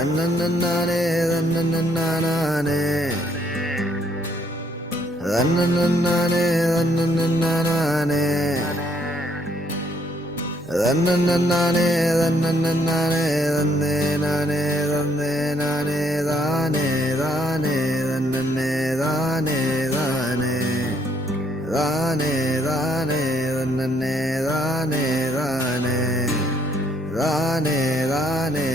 തന്നന്നനാനേ തന്നന്നനാനേ തന്നന്നനാനേ തന്നന്നനാനേ തന്നന്നനാനേ തന്നന്നനാനേ തന്നേ നാനേ തന്നേ നാനേ താനേ താനേ തന്നന്നേ താനേ താനേ താനേ താനേ തന്നന്നേ താനേ താനേ താനേ താനേ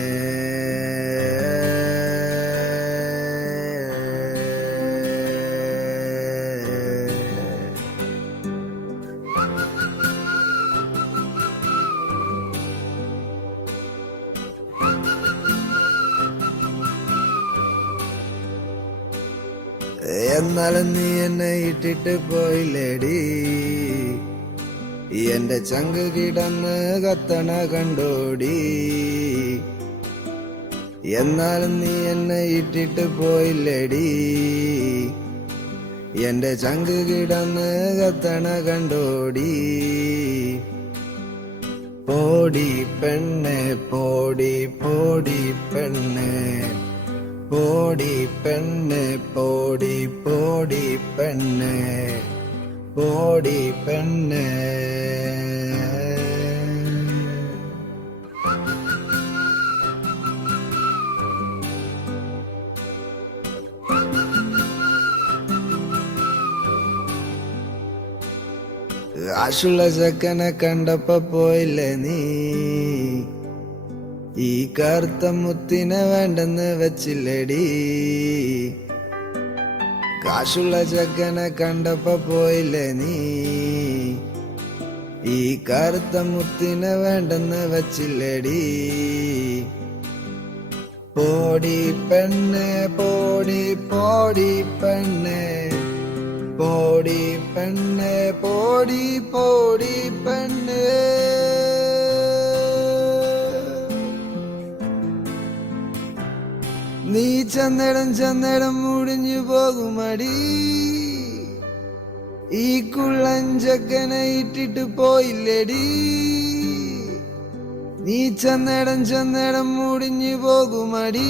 എന്നാലും നീ എന്നെ ഇട്ടിട്ട് പോയില്ലേടി എന്റെ ചങ്ക് കിടന്ന് കത്തണ കണ്ടോടി എന്നാലും നീ എന്നെ ഇട്ടിട്ട് പോയില്ലേടി എന്റെ ചങ്ക് കിടന്ന് കത്തണ കണ്ടോടി പോടി പെണ്ണെ പോടി പോടി പെണ്ണെ പോടി പെണ്ണെ പോടി പോടി പെണ്ണെ പോടി പെണ്ണെ കാശുള്ള ചെക്കനെ കണ്ടപ്പോ പോയില്ലേ നീ ഈ കറുത്ത മുത്തിനെ വേണ്ടെന്ന് വെച്ചില്ലേടി കാശുള്ള ചെക്കനെ കണ്ടപ്പോ പോയില്ലേ നീ ഈ കറുത്ത മുത്തിനെ വേണ്ടെന്ന് വെച്ചില്ലേടി പോടി പെണ്ണെ പോടി പോടി പെണ്ണെ പോടി പെണ്ണെ പോടി പോടി പെണ്ണെ നീ ചന്ദടം ചന്ദടം മുടിഞ്ഞു പോകുമടി ഈ കുള്ളഞ്ചക്കനെ ഇട്ടിട്ട് പോയില്ലേടി നീ ചന്ദടം ചന്ദടം മുടിഞ്ഞു പോകുമടി